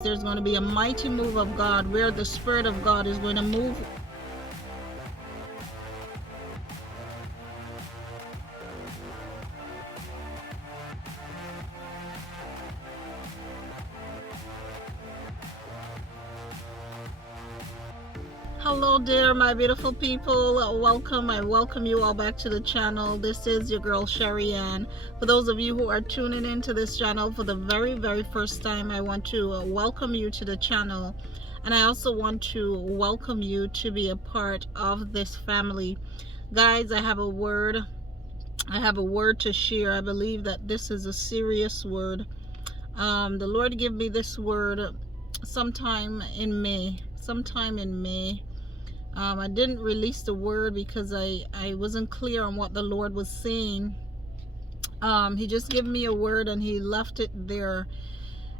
There's going to be a mighty move of God where the Spirit of God is going to move. Hello there, my beautiful people. Welcome. I welcome you all back to the channel. This is your girl Sherry Ann. For those of you who are tuning into this channel for the very first time, I want to welcome you to the channel, and I also want to welcome you to be a part of this family. Guys, I have a word to share. I believe that this is a serious word. The Lord gave me this word sometime in May. I didn't release the word because I wasn't clear on what the Lord was saying. He just gave me a word and he left it there.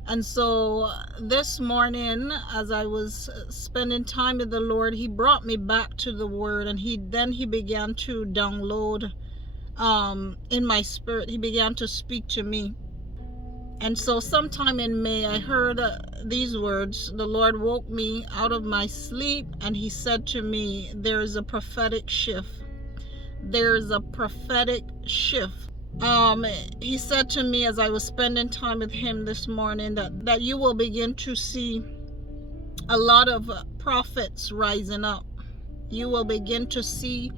And so this morning, as I was spending time with the Lord, he brought me back to the word, and he began to download in my spirit. He began to speak to me. And so sometime in May, I heard these words. The Lord woke me out of my sleep and he said to me, there's a prophetic shift. There's a prophetic shift. He said to me as I was spending time with him this morning that you will begin to see a lot of prophets rising up. You will begin to see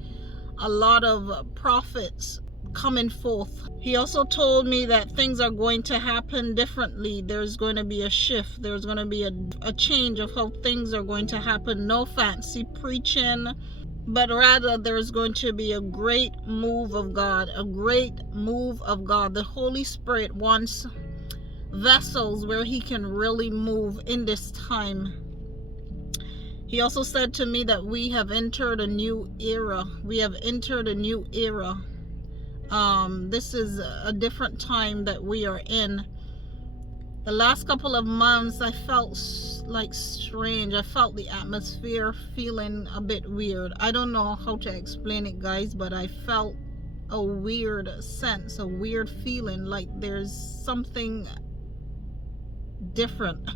a lot of prophets coming forth. He also told me that things are going to happen differently. There's going to be a shift. There's going to be a change of how things are going to happen. No fancy preaching, but rather there's going to be a great move of God, a great move of God. The Holy Spirit wants vessels where he can really move in this time. He also said to me that we have entered a new era. We have entered a new era. This is a different time that we are in. The last couple of months, I felt like strange. I felt the atmosphere feeling a bit weird. I don't know how to explain it, guys, but I felt a weird sense, a weird feeling, like there's something different.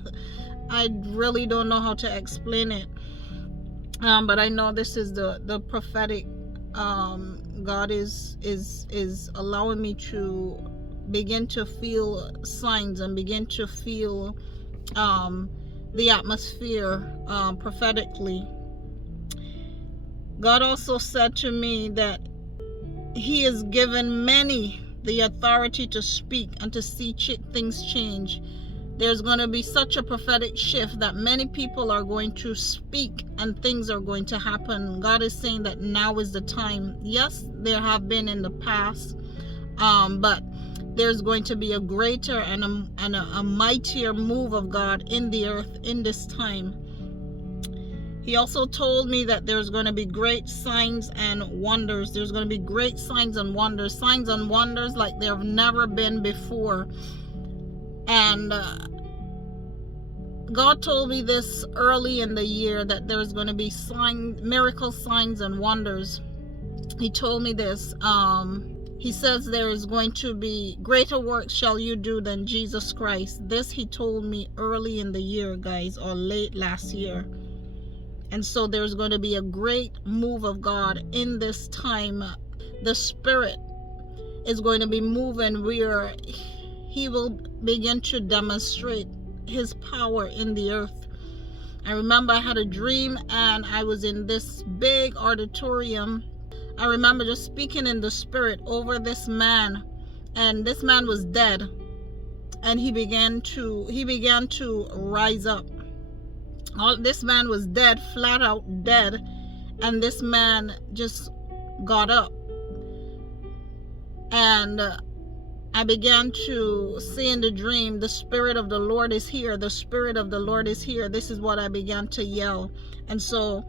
I really don't know how to explain it. But I know this is the prophetic. God is allowing me to begin to feel signs and begin to feel the atmosphere prophetically. God also said to me that he has given many the authority to speak and to see things change. There's going to be such a prophetic shift that many people are going to speak and things are going to happen. God is saying that now is the time. Yes, there have been in the past, but there's going to be a greater and a mightier move of God in the earth in this time. He also told me that there's going to be great signs and wonders. There's going to be great signs and wonders like there have never been before. And God told me this early in the year that there's going to be miracle signs and wonders. He told me this. He says there is going to be greater works shall you do than Jesus Christ. This he told me early in the year, guys, or late last year. And so there's going to be a great move of God in this time. The Spirit is going to be moving where he will begin to demonstrate his power in the earth. I remember I had a dream and I was in this big auditorium. I remember just speaking in the spirit over this man, and this man was dead, and he began to rise up. This man was dead, flat out dead, and this man just got up. And I began to see in the dream, the Spirit of the Lord is here. The Spirit of the Lord is here. This is what I began to yell. And so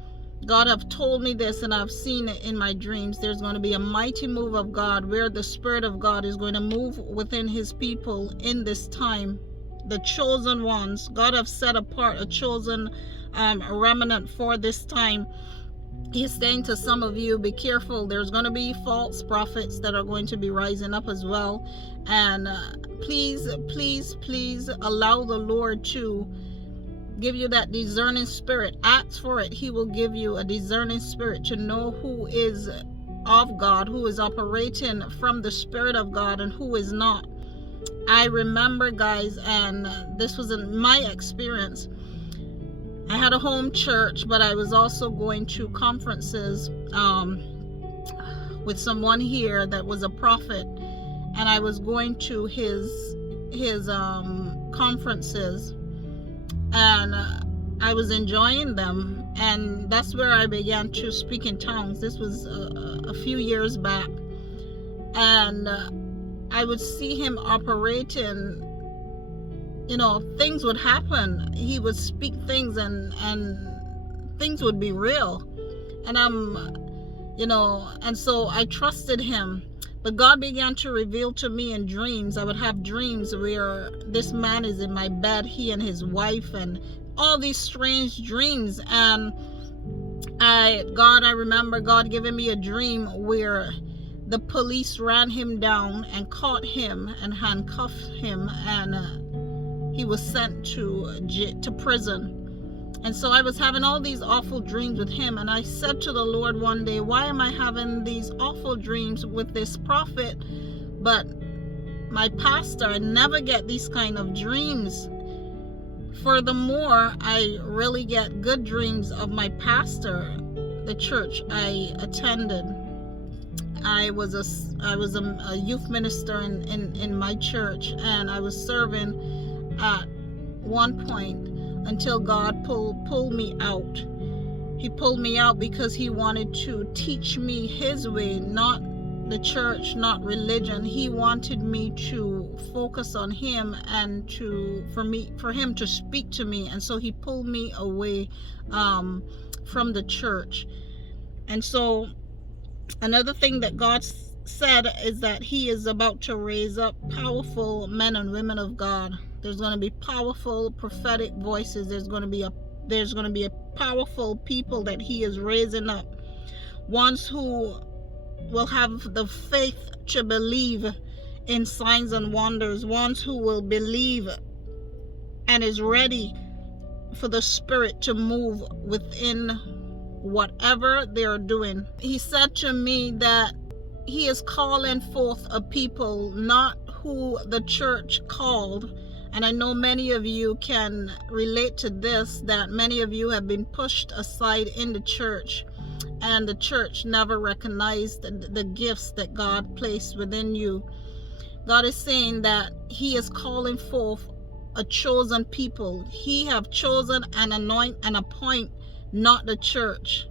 God have told me this, and I've seen it in my dreams. There's going to be a mighty move of God where the Spirit of God is going to move within his people in this time. The chosen ones. God have set apart a chosen remnant for this time. He's saying to some of you, be careful. There's going to be false prophets that are going to be rising up as well. And please allow the Lord to give you that discerning spirit. Ask for it. He will give you a discerning spirit to know who is of God, who is operating from the Spirit of God, and who is not. I remember, guys, and this was in my experience. I had a home church, but I was also going to conferences with someone here that was a prophet, and I was going to his conferences, and I was enjoying them, and that's where I began to speak in tongues. This was a few years back, and I would see him operating. You know, things would happen. He would speak things, and things would be real, and and so I trusted him. But God began to reveal to me in dreams. I would have dreams where this man is in my bed, he and his wife, and all these strange dreams. And I remember God giving me a dream where the police ran him down and caught him and handcuffed him, and he was sent to prison. And so I was having all these awful dreams with him, and I said to the Lord one day, why am I having these awful dreams with this prophet, but my pastor, I never get these kind of dreams? Furthermore, I really get good dreams of my pastor, the church I attended. I was a youth minister in my church, and I was serving at one point until God pulled me out. He pulled me out because he wanted to teach me his way, not the church, not religion. He wanted me to focus on him and for him to speak to me. And so he pulled me away from the church. And so another thing that God said is that he is about to raise up powerful men and women of God. There's going to be powerful prophetic voices. There's going to be a powerful people that he is raising up. Ones who will have the faith to believe in signs and wonders. Ones who will believe and is ready for the Spirit to move within whatever they're doing. He said to me that he is calling forth a people, not who the church called. And I know many of you can relate to this, that many of you have been pushed aside in the church, and the church never recognized the gifts that God placed within you. God is saying that he is calling forth a chosen people. He have chosen and anoint and appoint, not the church.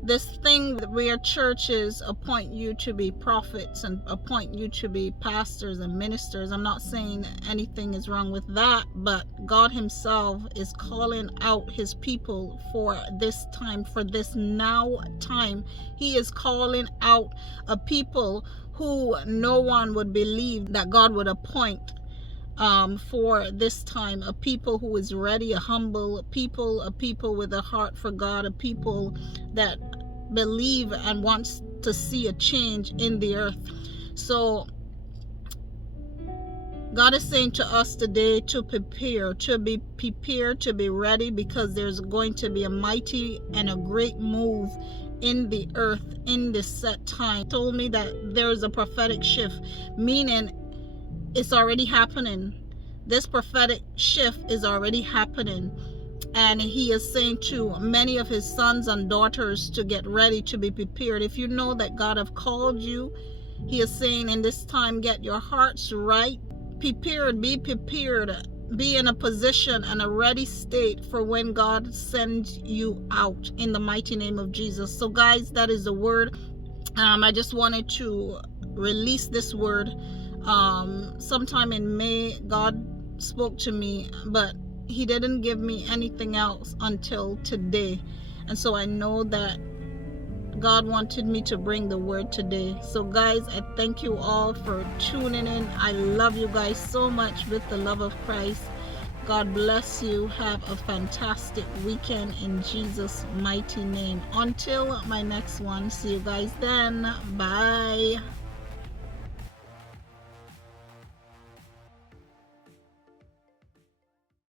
This thing where churches appoint you to be prophets and appoint you to be pastors and ministers, I'm not saying anything is wrong with that, but God himself is calling out his people for this time, for this now time. He is calling out a people who no one would believe that God would appoint for this time, a people who is ready, a humble people, a people with a heart for God, a people that believe and wants to see a change in the earth. So God is saying to us today to prepare, to be prepared, to be ready, because there's going to be a mighty and a great move in the earth in this set time. He told me that there's a prophetic shift, meaning it's already happening. This prophetic shift is already happening. And he is saying to many of his sons and daughters to get ready, to be prepared. If you know that God have called you, he is saying in this time, get your hearts right. Prepared, be prepared. Be in a position and a ready state for when God sends you out in the mighty name of Jesus. So guys, that is the word. I just wanted to release this word. Sometime in May, God spoke to me, but he didn't give me anything else until today. And so I know that God wanted me to bring the word today. So guys, I thank you all for tuning in. I love you guys so much with the love of Christ. God bless you. Have a fantastic weekend in Jesus' mighty name. Until my next one, see you guys then. Bye.